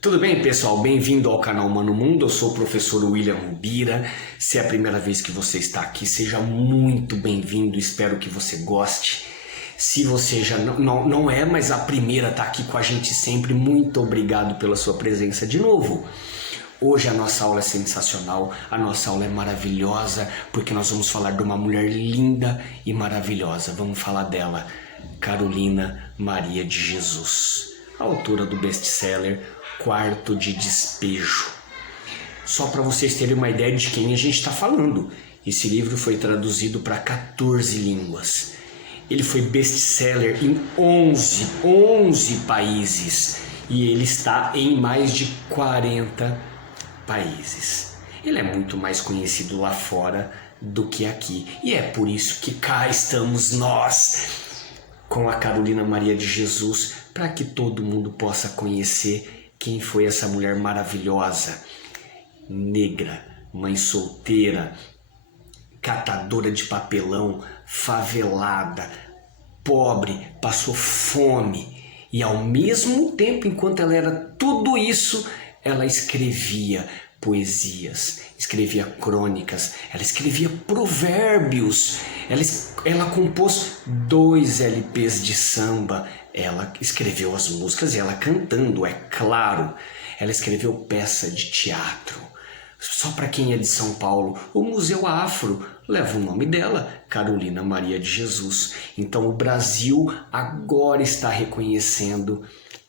Tudo bem, pessoal? Bem-vindo ao canal Mano Mundo. Eu sou o professor William Rubira. Se é a primeira vez que você está aqui, seja muito bem-vindo. Espero que você goste. Se você já não é, mas a primeira está aqui com a gente sempre, muito obrigado pela sua presença de novo. Hoje a nossa aula é sensacional, a nossa aula é maravilhosa, porque nós vamos falar de uma mulher linda e maravilhosa. Vamos falar dela, Carolina Maria de Jesus, a autora do best-seller Quarto de Despejo. Só para vocês terem uma ideia de quem a gente está falando, esse livro foi traduzido para 14 línguas. Ele foi best-seller em 11 países e ele está em mais de 40 países. Ele é muito mais conhecido lá fora do que aqui. E é por isso que cá estamos nós com a Carolina Maria de Jesus, para que todo mundo possa conhecer quem foi essa mulher maravilhosa, negra, mãe solteira, catadora de papelão, favelada, pobre, passou fome e ao mesmo tempo, enquanto ela era tudo isso, ela escrevia poesias, escrevia crônicas, ela escrevia provérbios, ela compôs 2 LPs de samba, ela escreveu as músicas e ela cantando, é claro, ela escreveu peça de teatro. Só para quem é de São Paulo, o Museu Afro leva o nome dela, Carolina Maria de Jesus. Então o Brasil agora está reconhecendo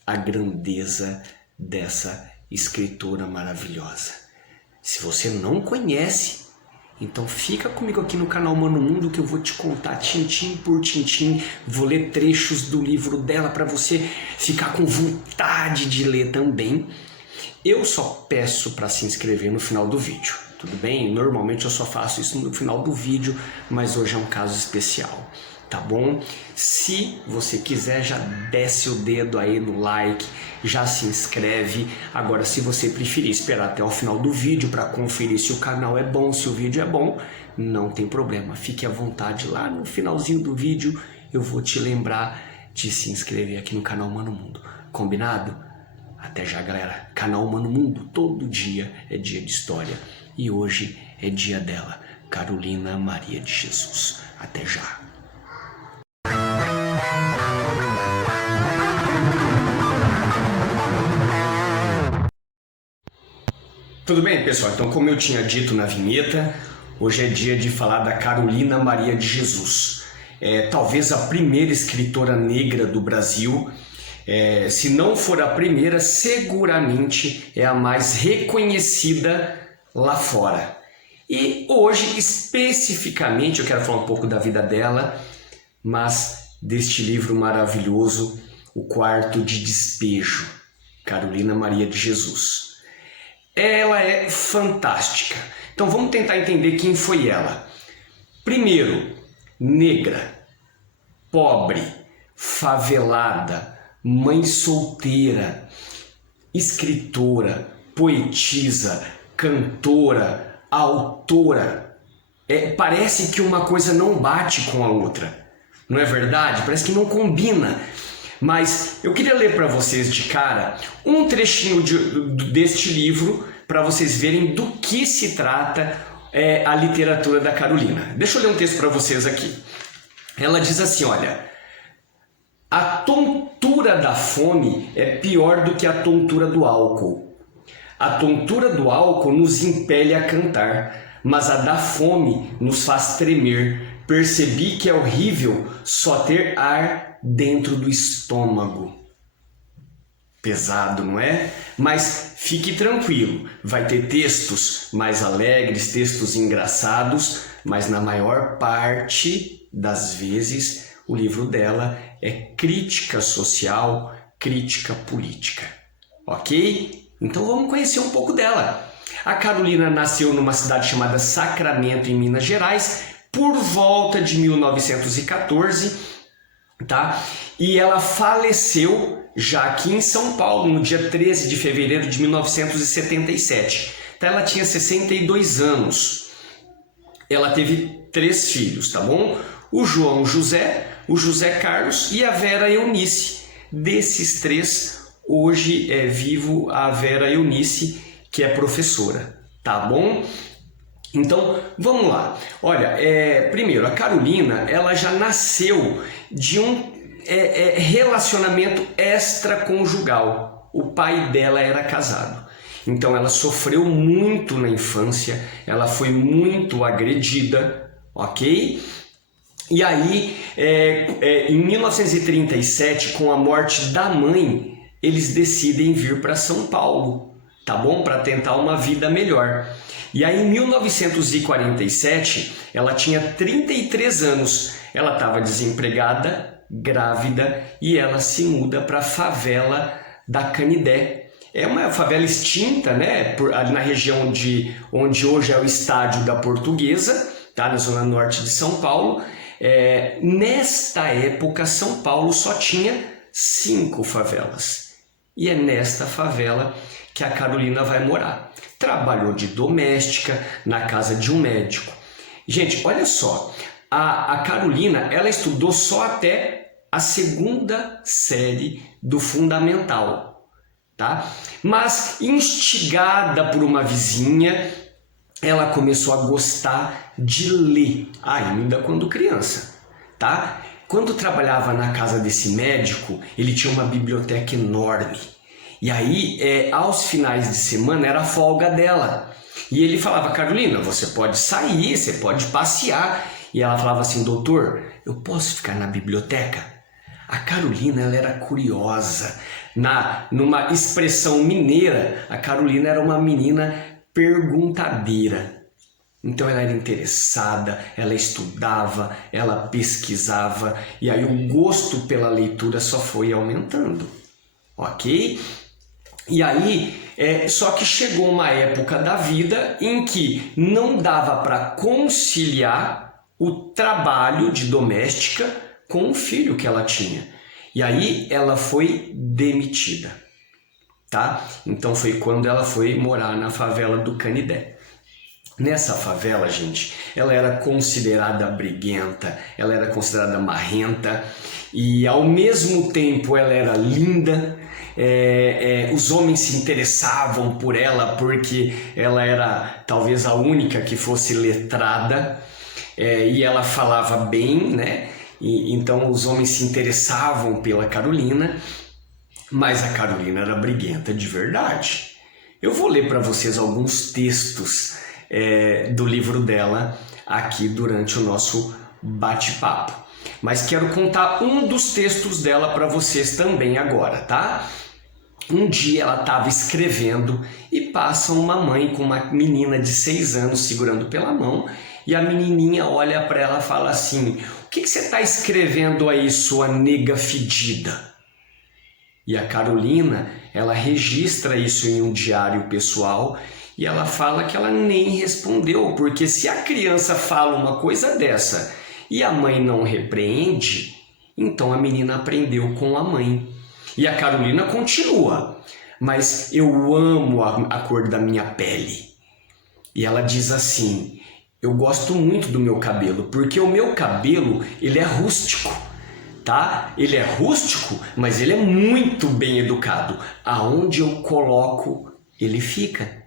a grandeza dessa escritora maravilhosa. Se você não conhece, então fica comigo aqui no canal Mano Mundo que eu vou te contar tintim por tintim, vou ler trechos do livro dela para você ficar com vontade de ler também. Eu só peço para se inscrever no final do vídeo, tudo bem? Normalmente eu só faço isso no final do vídeo, mas hoje é um caso especial, tá bom? Se você quiser, já desce o dedo aí no like, já se inscreve. Agora, se você preferir esperar até o final do vídeo para conferir se o canal é bom, se o vídeo é bom, não tem problema, fique à vontade. Lá no finalzinho do vídeo eu vou te lembrar de se inscrever aqui no canal Mano Mundo, combinado? Até já, galera. Canal Mano Mundo, todo dia é dia de história. E hoje é dia dela, Carolina Maria de Jesus. Até já. Tudo bem, pessoal? Então, como eu tinha dito na vinheta, hoje é dia de falar da Carolina Maria de Jesus. Talvez a primeira escritora negra do Brasil. Se não for a primeira, seguramente é a mais reconhecida lá fora. E hoje, especificamente, eu quero falar um pouco da vida dela, mas deste livro maravilhoso, O Quarto de Despejo, Carolina Maria de Jesus. Ela é fantástica. Então vamos tentar entender quem foi ela. Primeiro, negra, pobre, favelada, mãe solteira, escritora, poetisa, cantora, autora. Parece que uma coisa não bate com a outra, não é verdade? Parece que não combina. Mas eu queria ler para vocês de cara um trechinho deste livro para vocês verem do que se trata a literatura da Carolina. Deixa eu ler um texto para vocês aqui. Ela diz assim, olha: a tontura da fome é pior do que a tontura do álcool. A tontura do álcool nos impele a cantar, mas a da fome nos faz tremer. Percebi que é horrível só ter ar dentro do estômago. Pesado, não é? Mas fique tranquilo, vai ter textos mais alegres, textos engraçados, mas na maior parte das vezes o livro dela é crítica social, crítica política, ok? Então vamos conhecer um pouco dela. A Carolina nasceu numa cidade chamada Sacramento, em Minas Gerais, por volta de 1914, tá? E ela faleceu já aqui em São Paulo, no dia 13 de fevereiro de 1977. Então ela tinha 62 anos. Ela teve 3 filhos, tá bom? O João José, o José Carlos e a Vera Eunice. Desses 3, hoje é vivo a Vera Eunice, que é professora, tá bom? Então, vamos lá. Olha, primeiro, a Carolina, ela já nasceu de um relacionamento extraconjugal. O pai dela era casado. Então, ela sofreu muito na infância, ela foi muito agredida, ok? E aí, em 1937, com a morte da mãe, eles decidem vir para São Paulo, tá bom? Para tentar uma vida melhor. E aí, em 1947, ela tinha 33 anos, ela estava desempregada, grávida, e ela se muda para a favela da Canidé. É uma favela extinta, né? Ali na região onde hoje é o estádio da Portuguesa, tá? Na zona norte de São Paulo. Nesta época, São Paulo só tinha 5 favelas. E é nesta favela que a Carolina vai morar. Trabalhou de doméstica na casa de um médico. Gente, olha só, a Carolina, ela estudou só até a 2ª série do fundamental, tá? Mas instigada por uma vizinha, ela começou a gostar de ler, ainda quando criança, tá? Quando trabalhava na casa desse médico, ele tinha uma biblioteca enorme. E aí, aos finais de semana, era a folga dela. E ele falava, Carolina, você pode sair, você pode passear. E ela falava assim, doutor, eu posso ficar na biblioteca? A Carolina, ela era curiosa. Numa expressão mineira, a Carolina era uma menina perguntadeira. Então ela era interessada, ela estudava, ela pesquisava. E aí o gosto pela leitura só foi aumentando. Ok? E aí, só que chegou uma época da vida em que não dava para conciliar o trabalho de doméstica com o filho que ela tinha. E aí ela foi demitida, tá? Então foi quando ela foi morar na favela do Canidé. Nessa favela, gente, ela era considerada briguenta, ela era considerada marrenta e ao mesmo tempo ela era linda. Os homens se interessavam por ela porque ela era talvez a única que fosse letrada e ela falava bem, né? Então os homens se interessavam pela Carolina, mas a Carolina era briguenta de verdade. Eu vou ler para vocês alguns textos do livro dela aqui durante o nosso bate-papo. Mas quero contar um dos textos dela para vocês também agora, tá? Um dia ela estava escrevendo e passa uma mãe com uma menina de 6 anos segurando pela mão e a menininha olha para ela e fala assim, o que você está escrevendo aí, sua nega fedida? E a Carolina, ela registra isso em um diário pessoal e ela fala que ela nem respondeu, porque se a criança fala uma coisa dessa e a mãe não repreende, então a menina aprendeu com a mãe. E a Carolina continua, mas eu amo a cor da minha pele. E ela diz assim, eu gosto muito do meu cabelo, porque o meu cabelo, ele é rústico, tá? Ele é rústico, mas ele é muito bem educado. Aonde eu coloco, ele fica.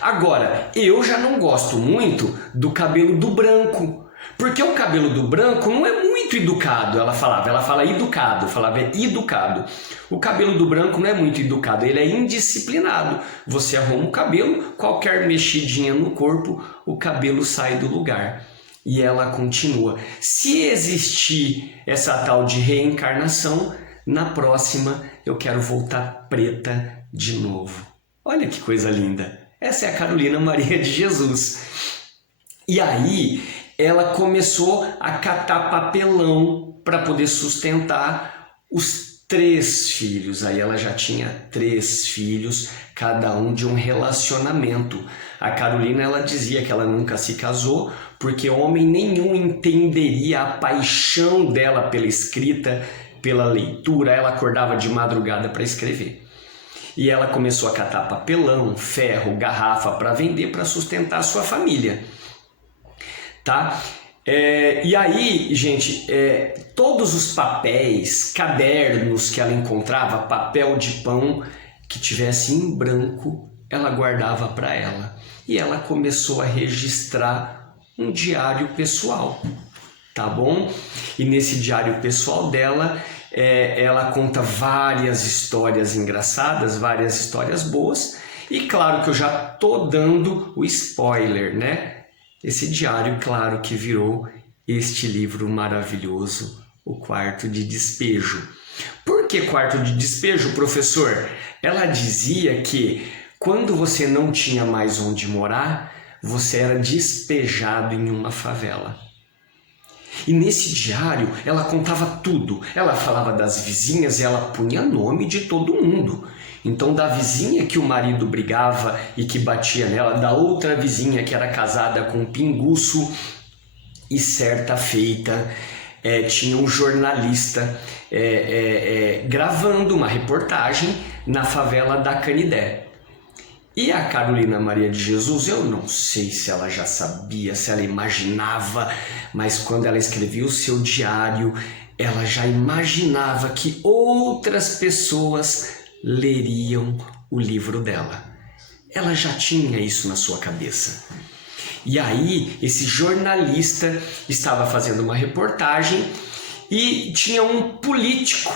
Agora, eu já não gosto muito do cabelo do branco, porque o cabelo do branco não é muito educado, ela fala educado, educado. O cabelo do branco não é muito educado, ele é indisciplinado. Você arruma o cabelo, qualquer mexidinha no corpo, o cabelo sai do lugar. E ela continua. Se existir essa tal de reencarnação, na próxima eu quero voltar preta de novo. Olha que coisa linda. Essa é a Carolina Maria de Jesus. E aí ela começou a catar papelão para poder sustentar os 3 filhos. Aí ela já tinha 3 filhos, cada um de um relacionamento. A Carolina, ela dizia que ela nunca se casou porque homem nenhum entenderia a paixão dela pela escrita, pela leitura. Ela acordava de madrugada para escrever. E ela começou a catar papelão, ferro, garrafa para vender, para sustentar a sua família. Tá? E aí, gente, todos os papéis, cadernos que ela encontrava, papel de pão que tivesse em branco, ela guardava para ela. E ela começou a registrar um diário pessoal, tá bom? E nesse diário pessoal dela, ela conta várias histórias engraçadas, várias histórias boas. E claro que eu já tô dando o spoiler, né? Esse diário, claro, que virou este livro maravilhoso, O Quarto de Despejo. Por que quarto de despejo, professor? Ela dizia que quando você não tinha mais onde morar, você era despejado em uma favela. E nesse diário ela contava tudo. Ela falava das vizinhas e ela punha nome de todo mundo. Então, da vizinha que o marido brigava e que batia nela, da outra vizinha que era casada com um pinguço, e certa feita tinha um jornalista gravando uma reportagem na favela da Canidé. E a Carolina Maria de Jesus, eu não sei se ela já sabia, se ela imaginava, mas quando ela escrevia o seu diário, ela já imaginava que outras pessoas leriam o livro dela. Ela já tinha isso na sua cabeça. E aí, esse jornalista estava fazendo uma reportagem e tinha um político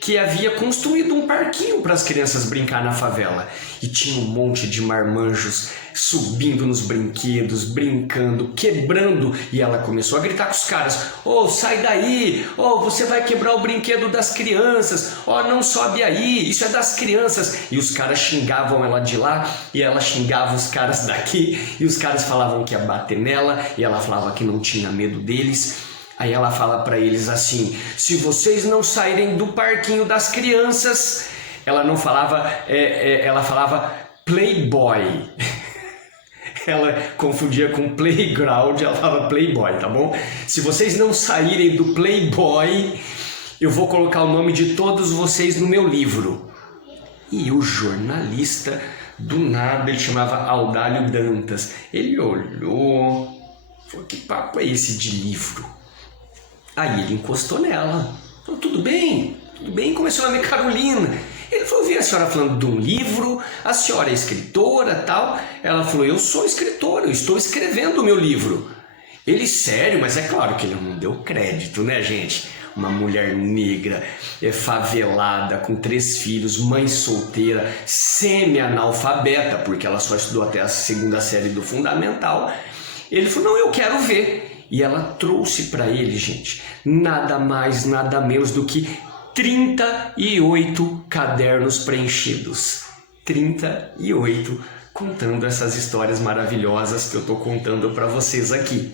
que havia construído um parquinho para as crianças brincar na favela. E tinha um monte de marmanjos subindo nos brinquedos, brincando, quebrando. E ela começou a gritar com os caras: "Oh, sai daí! Oh, você vai quebrar o brinquedo das crianças! Oh, não sobe aí! Isso é das crianças!" E os caras xingavam ela de lá e ela xingava os caras daqui. E os caras falavam que ia bater nela e ela falava que não tinha medo deles. Aí ela fala para eles assim: "Se vocês não saírem do parquinho das crianças..." Ela não falava, ela falava playboy. Ela confundia com playground, ela falava playboy, tá bom? "Se vocês não saírem do playboy, eu vou colocar o nome de todos vocês no meu livro." E o jornalista, do nada, ele chamava Audálio Dantas. Ele olhou, falou: "Que papo é esse de livro?" Aí ele encostou nela, falou: tudo bem, como é seu nome? Carolina." Ele falou: "Vi a senhora falando de um livro, a senhora é escritora, tal." Ela falou: "Eu sou escritora, eu estou escrevendo o meu livro." Ele: "Sério?" Mas é claro que ele não deu crédito, né, gente? Uma mulher negra, favelada, com 3 filhos, mãe solteira, semi-analfabeta, porque ela só estudou até a 2ª série do fundamental. Ele falou: "Não, eu quero ver." E ela trouxe para ele, gente, nada mais, nada menos do que 38 cadernos preenchidos. 38 contando essas histórias maravilhosas que eu estou contando para vocês aqui.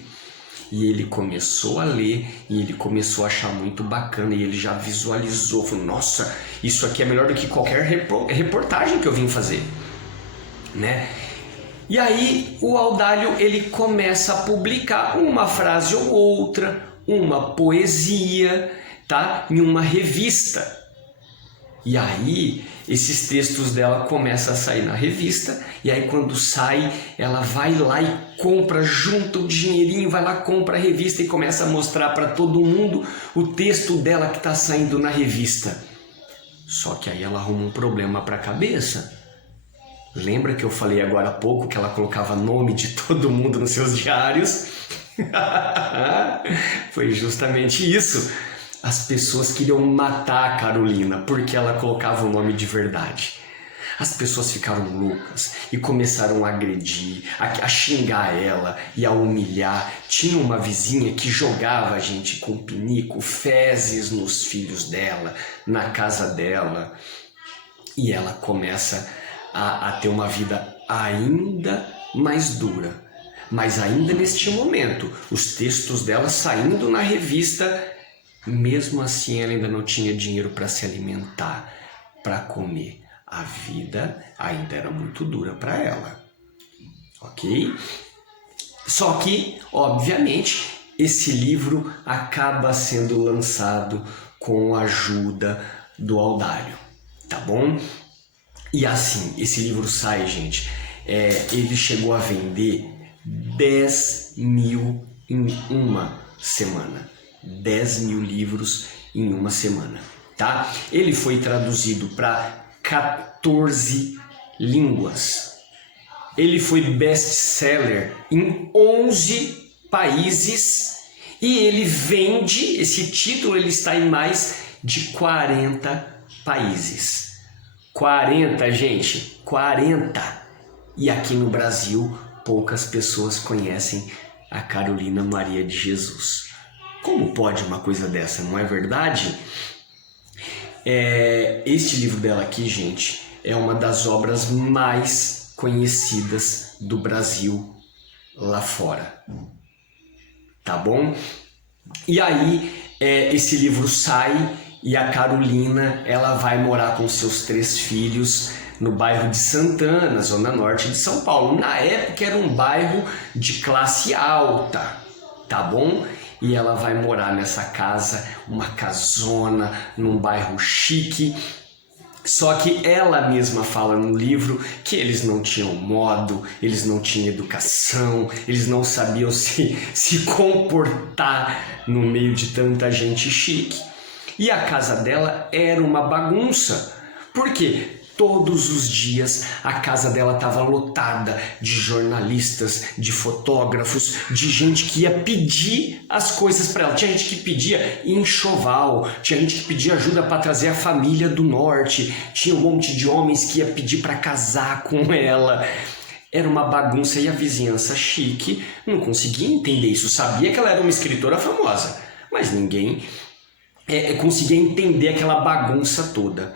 E ele começou a ler e ele começou a achar muito bacana e ele já visualizou, falou: "Nossa, isso aqui é melhor do que qualquer reportagem que eu vim fazer", né? E aí o Audálio, ele começa a publicar uma frase ou outra, uma poesia, tá? Em uma revista. E aí esses textos dela começam a sair na revista, e aí quando sai, ela vai lá e compra, junta o dinheirinho, vai lá, compra a revista e começa a mostrar para todo mundo o texto dela que está saindo na revista. Só que aí ela arruma um problema para a cabeça. Lembra que eu falei agora há pouco que ela colocava nome de todo mundo nos seus diários? Foi justamente isso. As pessoas queriam matar a Carolina porque ela colocava o nome de verdade. As pessoas ficaram loucas e começaram a agredir, a xingar ela e a humilhar. Tinha uma vizinha que jogava, gente, com pinico, fezes nos filhos dela, na casa dela. E ela começa a ter uma vida ainda mais dura. Mas ainda neste momento, os textos dela saindo na revista, mesmo assim ela ainda não tinha dinheiro para se alimentar, para comer. A vida ainda era muito dura para ela, ok? Só que, obviamente, esse livro acaba sendo lançado com a ajuda do Audálio, tá bom? E assim, esse livro sai, gente, ele chegou a vender 10 mil em uma semana. 10 mil livros em uma semana, tá? Ele foi traduzido para 14 línguas. Ele foi best-seller em 11 países e ele vende, esse título ele está em mais de 40 países. 40, gente, 40. E aqui no Brasil, poucas pessoas conhecem a Carolina Maria de Jesus. Como pode uma coisa dessa, não é verdade? Este livro dela aqui, gente, é uma das obras mais conhecidas do Brasil lá fora. Tá bom? E aí, esse livro sai e a Carolina, ela vai morar com seus 3 filhos no bairro de Santana, zona norte de São Paulo. Na época era um bairro de classe alta, tá bom? E ela vai morar nessa casa, uma casona, num bairro chique. Só que ela mesma fala no livro que eles não tinham modo, eles não tinham educação, eles não sabiam se comportar no meio de tanta gente chique. E a casa dela era uma bagunça. Por quê? Todos os dias a casa dela estava lotada de jornalistas, de fotógrafos, de gente que ia pedir as coisas para ela. Tinha gente que pedia enxoval, tinha gente que pedia ajuda para trazer a família do norte, tinha um monte de homens que ia pedir para casar com ela. Era uma bagunça e a vizinhança chique não conseguia entender isso. Sabia que ela era uma escritora famosa, mas ninguém conseguia entender aquela bagunça toda.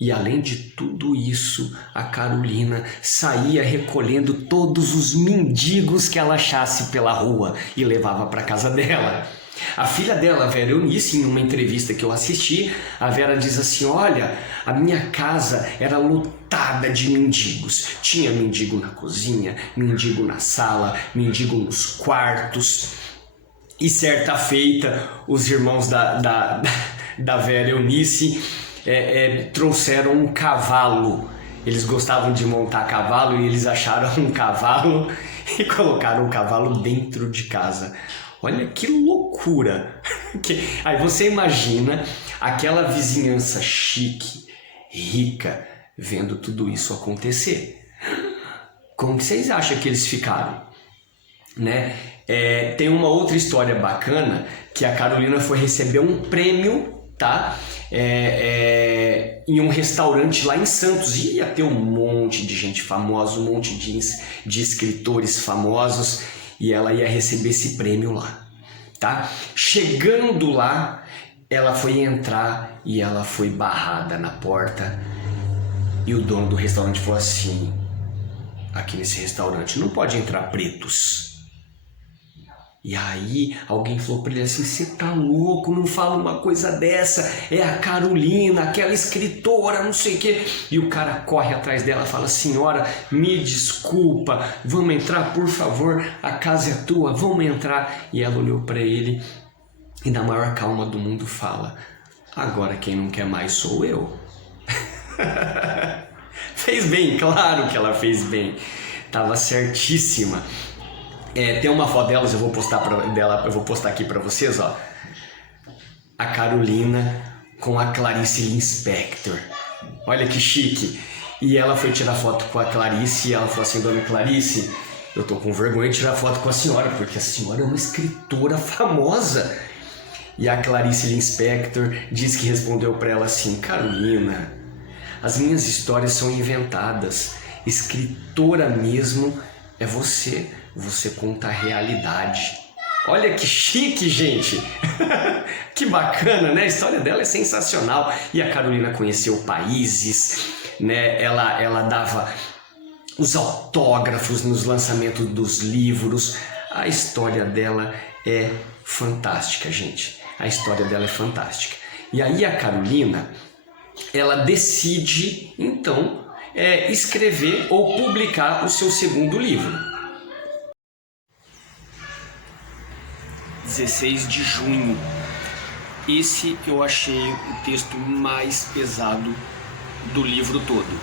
E além de tudo isso, a Carolina saía recolhendo todos os mendigos que ela achasse pela rua e levava para casa dela. A filha dela, a Vera Eunice, em uma entrevista que eu assisti, a Vera diz assim: olha, a minha casa era lotada de mendigos. Tinha mendigo na cozinha, mendigo na sala, mendigo nos quartos. E certa feita, os irmãos da Vera Eunice trouxeram um cavalo. Eles gostavam de montar cavalo e eles acharam um cavalo e colocaram o cavalo dentro de casa. Olha que loucura! Aí você imagina aquela vizinhança chique, rica, vendo tudo isso acontecer. Como que vocês acham que eles ficaram? Né? Tem uma outra história bacana que a Carolina foi receber um prêmio, tá? Em um restaurante lá em Santos. Ia ter um monte de gente famosa, um monte de escritores famosos, e ela ia receber esse prêmio lá, tá? Chegando lá, ela foi entrar e ela foi barrada na porta, e o dono do restaurante falou assim: aqui nesse restaurante não pode entrar pretos. E aí alguém falou para ele assim: você tá louco, não fala uma coisa dessa, é a Carolina, aquela escritora, não sei o quê. E o cara corre atrás dela e fala: senhora, me desculpa, vamos entrar por favor, a casa é tua, vamos entrar. E ela olhou para ele e na maior calma do mundo fala: agora quem não quer mais sou eu. Fez bem, claro que ela fez bem, tava certíssima. Tem uma foto delas, eu vou postar aqui para vocês, ó. A Carolina com a Clarice Lispector. Olha que chique. E ela foi tirar foto com a Clarice e ela falou assim: dona Clarice, eu tô com vergonha de tirar foto com a senhora, porque a senhora é uma escritora famosa. E a Clarice Lispector diz que respondeu para ela assim: Carolina, as minhas histórias são inventadas. Escritora mesmo é você. Você conta a realidade. Olha que chique, gente! Que bacana, né? A história dela é sensacional. E a Carolina conheceu países, né? Ela dava os autógrafos nos lançamentos dos livros. A história dela é fantástica, gente. A história dela é fantástica. E aí a Carolina, ela decide, então, escrever ou publicar o seu segundo livro. 16 de junho. Esse eu achei o texto mais pesado do livro todo.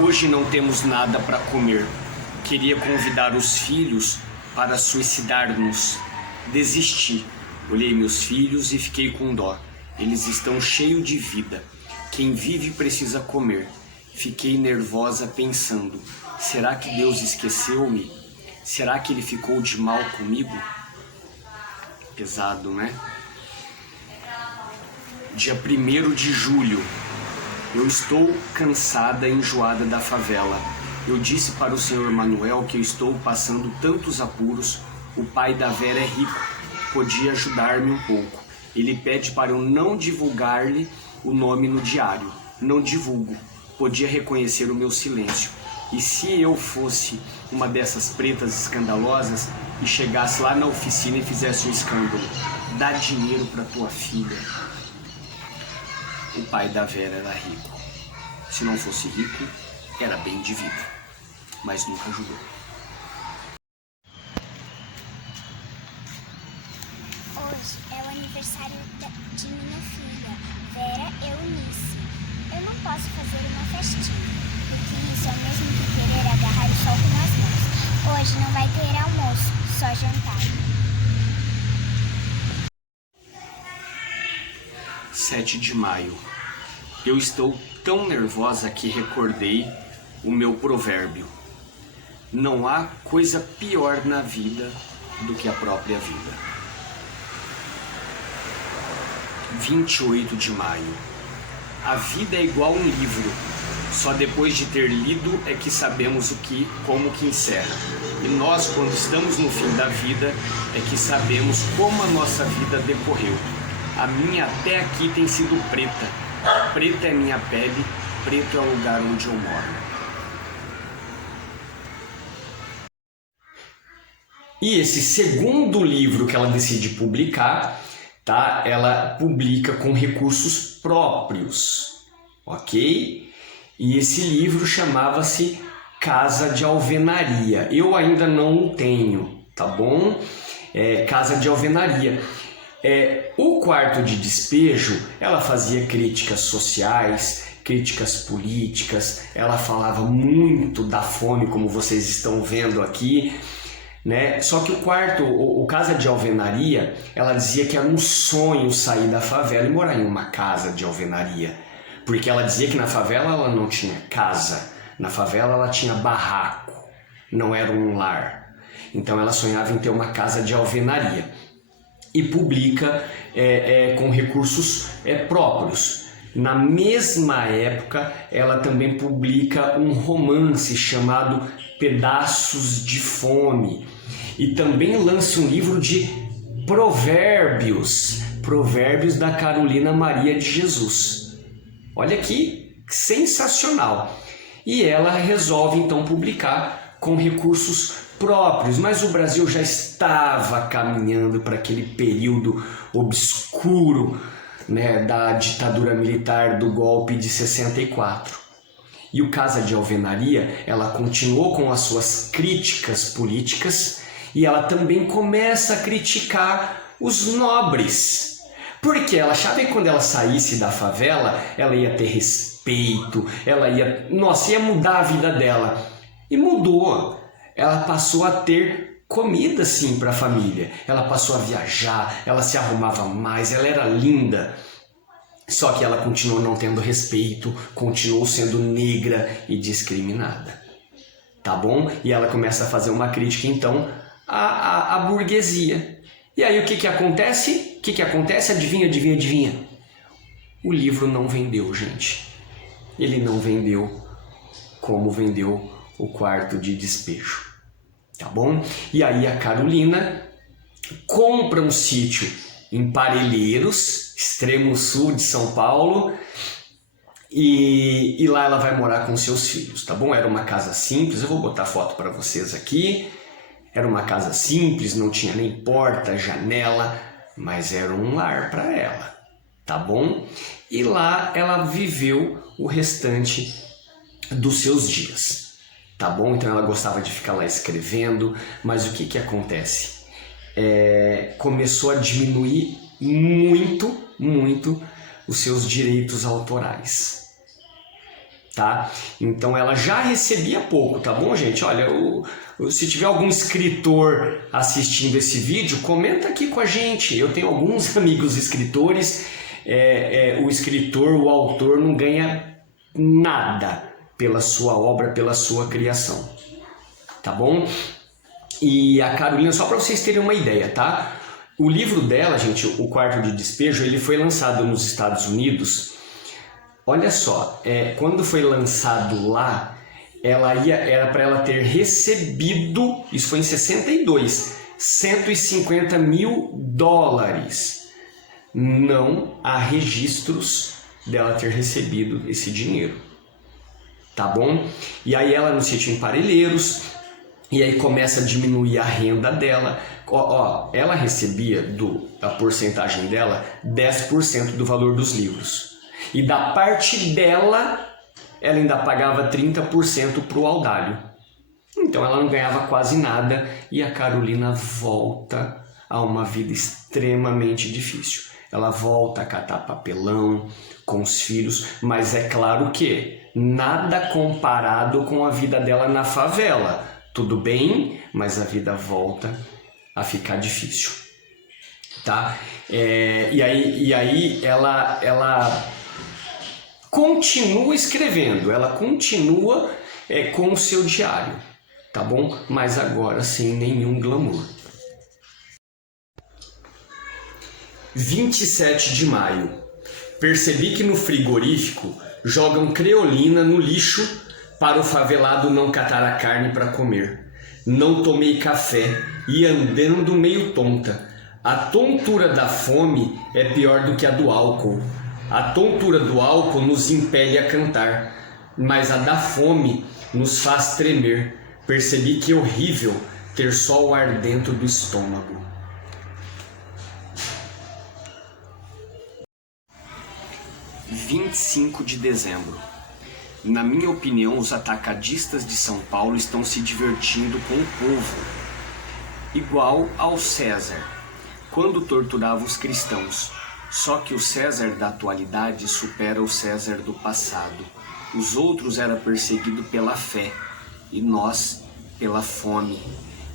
Hoje não temos nada para comer. Queria convidar os filhos para suicidar-nos. Desisti. Olhei meus filhos e fiquei com dó. Eles estão cheios de vida. Quem vive precisa comer. Fiquei nervosa pensando, será que Deus esqueceu-me? Será que Ele ficou de mal comigo? Pesado, né? Dia 1º de julho. Eu estou cansada e enjoada da favela. Eu disse para o senhor Manuel que eu estou passando tantos apuros. O pai da Vera é rico, podia ajudar-me um pouco. Ele pede para eu não divulgar-lhe o nome no diário. Não divulgo. Podia reconhecer o meu silêncio. E se eu fosse uma dessas pretas escandalosas e chegasse lá na oficina e fizesse um escândalo? Dá dinheiro para tua filha. O pai da Vera era rico. Se não fosse rico, era bem de vida. Mas nunca ajudou. Hoje é o aniversário de minha filha, Vera Eunice. Eu não posso fazer uma festinha, porque isso é o mesmo que querer agarrar o sol com as mãos. Hoje não vai ter almoço, só jantar. 7 de maio. Eu estou tão nervosa que recordei o meu provérbio. Não há coisa pior na vida do que a própria vida. 28 de maio. A vida é igual um livro. Só depois de ter lido é que sabemos como que encerra. E nós, quando estamos no fim da vida, é que sabemos como a nossa vida decorreu. A minha até aqui tem sido preta. Preta é minha pele, preto é o lugar onde eu moro. E esse segundo livro que ela decide publicar, tá? Ela publica com recursos próprios, ok? E esse livro chamava-se Casa de Alvenaria. Eu ainda não o tenho, tá bom? Casa de Alvenaria. O Quarto de Despejo, ela fazia críticas sociais, críticas políticas, ela falava muito da fome, como vocês estão vendo aqui, né? Só que o Casa de Alvenaria, ela dizia que era um sonho sair da favela e morar em uma casa de alvenaria, porque ela dizia que na favela ela não tinha casa, na favela ela tinha barraco, não era um lar. Então ela sonhava em ter uma casa de alvenaria e publica com recursos próprios. Na mesma época, ela também publica um romance chamado Pedaços de Fome e também lança um livro de provérbios, provérbios da Carolina Maria de Jesus. Olha que sensacional! E ela resolve então publicar com recursos próprios, mas o Brasil já estava caminhando para aquele período obscuro, né, da ditadura militar do golpe de 64. E o Casa de Alvenaria, ela continuou com as suas críticas políticas e ela também começa a criticar os nobres. Porque ela achava que quando ela saísse da favela, ela ia ter respeito, ela ia mudar a vida dela. E mudou. Ela passou a ter comida sim para a família. Ela passou a viajar, ela se arrumava mais, ela era linda. Só que ela continuou não tendo respeito, continuou sendo negra e discriminada. Tá bom? E ela começa a fazer uma crítica então à burguesia. E aí o que acontece? O que acontece? Adivinha, adivinha, adivinha? O livro não vendeu, gente. Ele não vendeu como vendeu o Quarto de Despejo. Tá bom? E aí a Carolina compra um sítio em Parelheiros, extremo sul de São Paulo, e lá ela vai morar com seus filhos, tá bom? Era uma casa simples, eu vou botar foto para vocês aqui. Era uma casa simples, não tinha nem porta, janela, mas era um lar para ela, tá bom? E lá ela viveu o restante dos seus dias, tá bom? Então ela gostava de ficar lá escrevendo, mas o que acontece? Começou a diminuir muito os seus direitos autorais. tá? Então ela já recebia pouco, tá bom, gente? Olha, se tiver algum escritor assistindo esse vídeo, comenta aqui com a gente. Eu tenho alguns amigos escritores. O escritor, o autor não ganha nada pela sua obra, pela sua criação, tá bom? E a Carolina, só para vocês terem uma ideia, tá? O livro dela, gente, O Quarto de Despejo, ele foi lançado nos Estados Unidos. Olha só, quando foi lançado lá, era para ela ter recebido, isso foi em 62, 150 mil dólares. Não há registros dela ter recebido esse dinheiro, tá bom? E aí ela no sítio em Parelheiros, e aí começa a diminuir a renda dela. Ela recebia, a porcentagem dela, 10% do valor dos livros. E da parte dela, ela ainda pagava 30% para o Audálio. Então ela não ganhava quase nada e a Carolina volta a uma vida extremamente difícil. Ela volta a catar papelão com os filhos, mas é claro que nada comparado com a vida dela na favela. Tudo bem, mas a vida volta a ficar difícil, tá? E aí ela continua escrevendo, ela continua com o seu diário, tá bom? Mas agora sem nenhum glamour. 27 de maio. Percebi que no frigorífico jogam creolina no lixo para o favelado não catar a carne para comer. Não tomei café e andando meio tonta. A tontura da fome é pior do que a do álcool. A tontura do álcool nos impele a cantar, mas a da fome nos faz tremer. Percebi que é horrível ter só o ar dentro do estômago. – 25 de dezembro. Na minha opinião, os atacadistas de São Paulo estão se divertindo com o povo, igual ao César, quando torturava os cristãos. Só que o César da atualidade supera o César do passado. Os outros eram perseguidos pela fé e nós pela fome.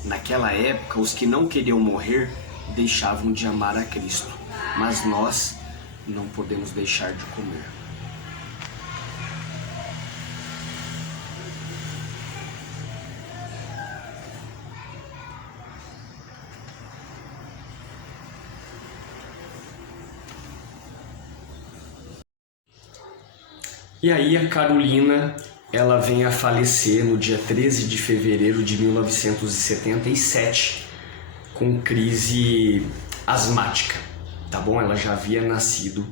Naquela época, os que não queriam morrer deixavam de amar a Cristo, mas nós não podemos deixar de comer. E aí a Carolina, ela vem a falecer no dia 13 de fevereiro de 1977 com crise asmática, tá bom? Ela já havia nascido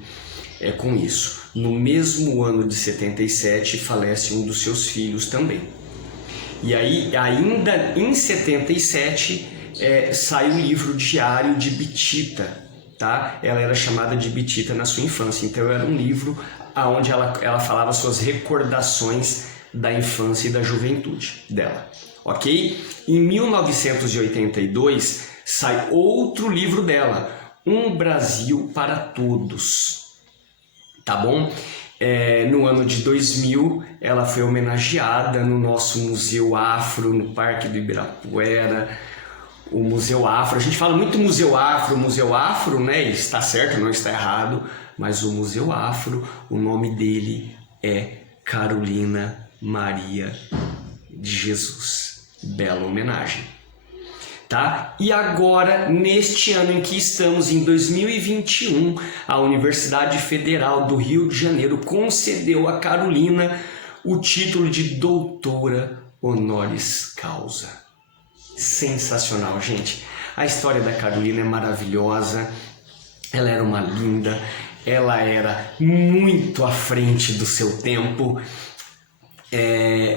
com isso. No mesmo ano de 77 falece um dos seus filhos também. E aí ainda em 77 sai o livro Diário de Bitita, tá? Ela era chamada de Bitita na sua infância, então era um livro onde ela falava suas recordações da infância e da juventude dela, ok? Em 1982 sai outro livro dela, Um Brasil para Todos, tá bom? No ano de 2000 ela foi homenageada no nosso Museu Afro, no Parque do Ibirapuera. O Museu Afro, a gente fala muito Museu Afro, né? Está certo, não está errado, mas o Museu Afro, o nome dele é Carolina Maria de Jesus. Bela homenagem, tá? E agora, neste ano em que estamos, em 2021, a Universidade Federal do Rio de Janeiro concedeu a Carolina o título de doutora honoris causa. Sensacional, gente. A história da Carolina é maravilhosa. Ela era uma linda, ela era muito à frente do seu tempo,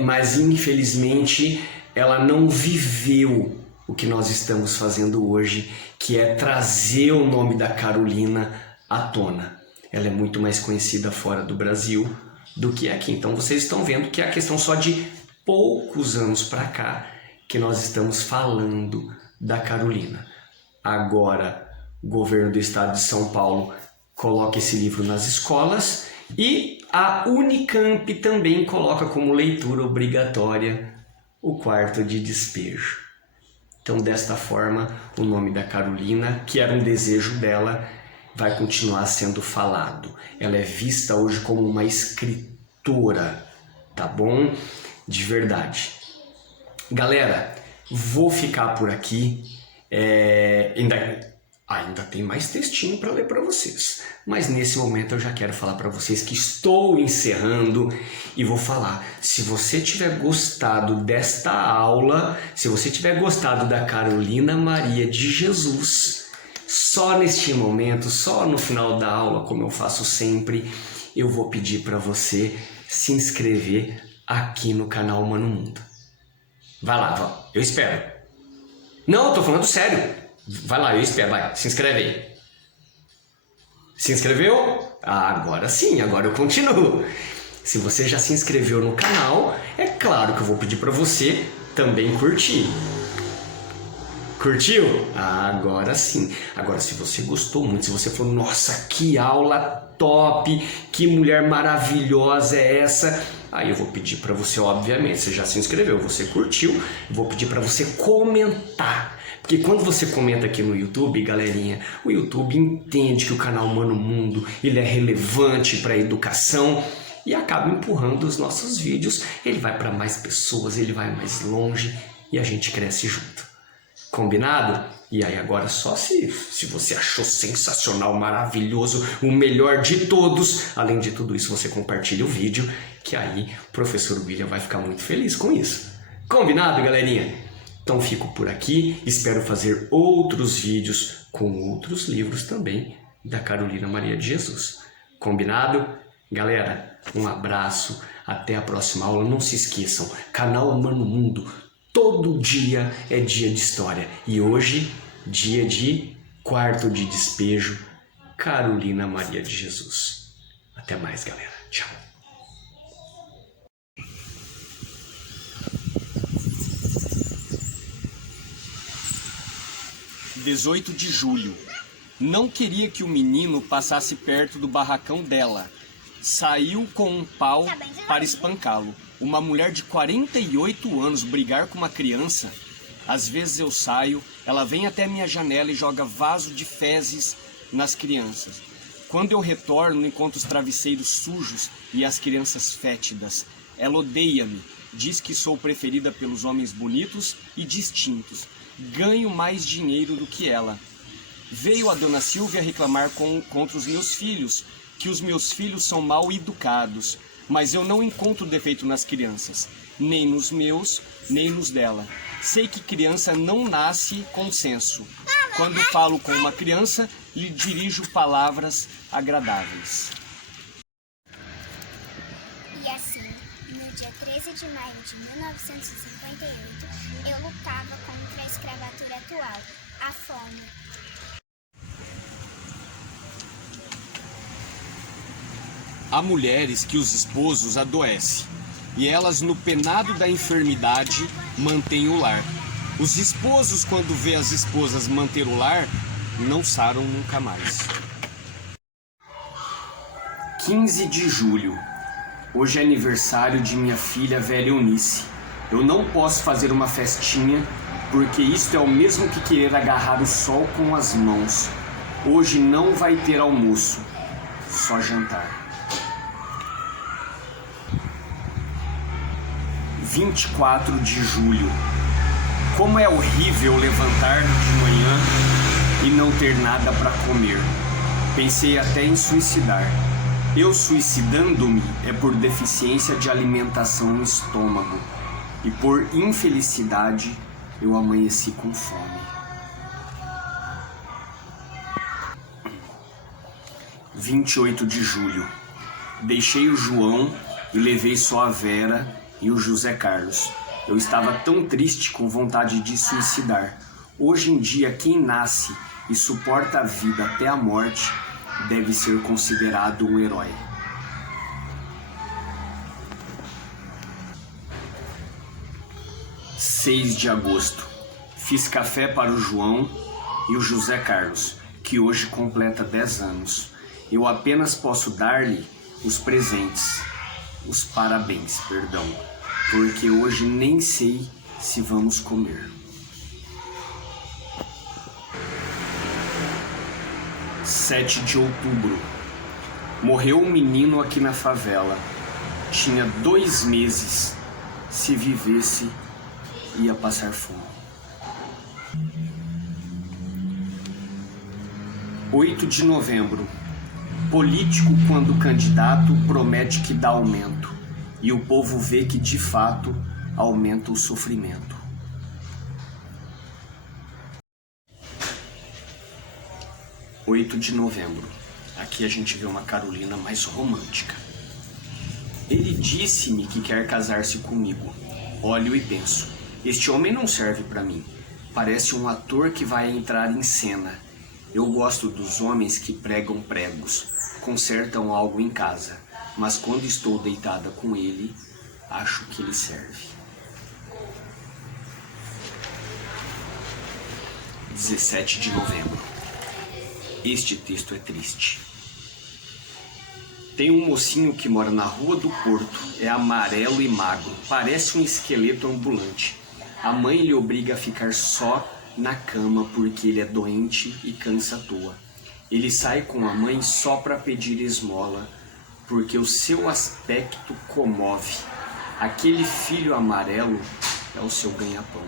mas infelizmente ela não viveu o que nós estamos fazendo hoje, que é trazer o nome da Carolina à tona. Ela é muito mais conhecida fora do Brasil do que aqui. Então vocês estão vendo que é a questão só de poucos anos para cá que nós estamos falando da Carolina. Agora, o governo do estado de São Paulo coloca esse livro nas escolas e A Unicamp também coloca como leitura obrigatória o Quarto de Despejo. Então, desta forma, o nome da Carolina, que era um desejo dela, vai continuar sendo falado. Ela é vista hoje como uma escritora, tá bom? De verdade. Galera, vou ficar por aqui. Ainda tem mais textinho para ler para vocês. Mas nesse momento eu já quero falar para vocês que estou encerrando e vou falar. Se você tiver gostado desta aula, se você tiver gostado da Carolina Maria de Jesus, só neste momento, só no final da aula, como eu faço sempre, eu vou pedir para você se inscrever aqui no canal Mano Mundo. Vai lá, eu espero. Não, eu tô falando sério. Vai lá, eu espero, vai, se inscreve aí. Se inscreveu? Agora sim, agora eu continuo. Se você já se inscreveu no canal, é claro que eu vou pedir para você também curtir. Curtiu? Agora sim. Agora, se você gostou muito, se você falou, nossa, que aula top, que mulher maravilhosa é essa, aí eu vou pedir para você, obviamente, você já se inscreveu, você curtiu, eu vou pedir para você comentar. Porque quando você comenta aqui no YouTube, galerinha, o YouTube entende que o canal Mano Mundo ele é relevante para a educação e acaba empurrando os nossos vídeos. Ele vai para mais pessoas, ele vai mais longe e a gente cresce junto. Combinado? E aí agora só se você achou sensacional, maravilhoso, o melhor de todos, além de tudo isso, você compartilha o vídeo, que aí o professor William vai ficar muito feliz com isso. Combinado, galerinha? Então fico por aqui, espero fazer outros vídeos com outros livros também da Carolina Maria de Jesus. Combinado? Galera, um abraço, até a próxima aula. Não se esqueçam, canal Mano Mundo, todo dia é dia de história. E hoje, dia de Quarto de Despejo, Carolina Maria de Jesus. Até mais, galera. Tchau. 18 de julho. Não queria que o menino passasse perto do barracão dela. Saiu com um pau para espancá-lo. Uma mulher de 48 anos brigar com uma criança? Às vezes eu saio, ela vem até minha janela e joga vaso de fezes nas crianças. Quando eu retorno, encontro os travesseiros sujos e as crianças fétidas. Ela odeia-me, diz que sou preferida pelos homens bonitos e distintos. Ganho mais dinheiro do que ela. Veio a dona Silvia reclamar contra os meus filhos, que os meus filhos são mal educados, mas eu não encontro defeito nas crianças, nem nos meus, nem nos dela. Sei que criança não nasce com senso. Quando falo com uma criança, lhe dirijo palavras agradáveis. E assim, no dia 13 de maio de 1958, eu lutava contra a escravatura atual, a fome. Há mulheres que os esposos adoecem, e elas no penado da enfermidade mantêm o lar. Os esposos, quando vê as esposas manter o lar, não saram nunca mais. 15 de julho. Hoje é aniversário de minha filha velha Eunice. Eu não posso fazer uma festinha, porque isto é o mesmo que querer agarrar o sol com as mãos. Hoje não vai ter almoço, só jantar. 24 de julho. Como é horrível levantar de manhã e não ter nada para comer. Pensei até em suicidar. Eu suicidando-me é por deficiência de alimentação no estômago. E por infelicidade eu amanheci com fome. 28 de julho. Deixei o João e levei só a Vera e o José Carlos. Eu estava tão triste com vontade de suicidar. Hoje em dia, quem nasce e suporta a vida até a morte deve ser considerado um herói. 6 de agosto. Fiz café para o João e o José Carlos, que hoje completa 10 anos. Eu apenas posso dar-lhe os presentes, os parabéns, perdão, porque hoje nem sei se vamos comer. 7 de outubro. Morreu um menino aqui na favela. Tinha 2 meses. Se vivesse, ia passar fome. 8 de novembro. Político, quando candidato, promete que dá aumento, e o povo vê que, de fato, aumenta o sofrimento. 8 de novembro. Aqui a gente vê uma Carolina mais romântica. Ele disse-me que quer casar-se comigo. Olho e penso, este homem não serve para mim. Parece um ator que vai entrar em cena. Eu gosto dos homens que pregam pregos, consertam algo em casa, mas quando estou deitada com ele, acho que ele serve. 17 de novembro. Este texto é triste. Tem um mocinho que mora na Rua do Porto, é amarelo e magro, parece um esqueleto ambulante. A mãe lhe obriga a ficar só na cama porque ele é doente e cansa à toa. Ele sai com a mãe só para pedir esmola, porque o seu aspecto comove. Aquele filho amarelo é o seu ganha-pão.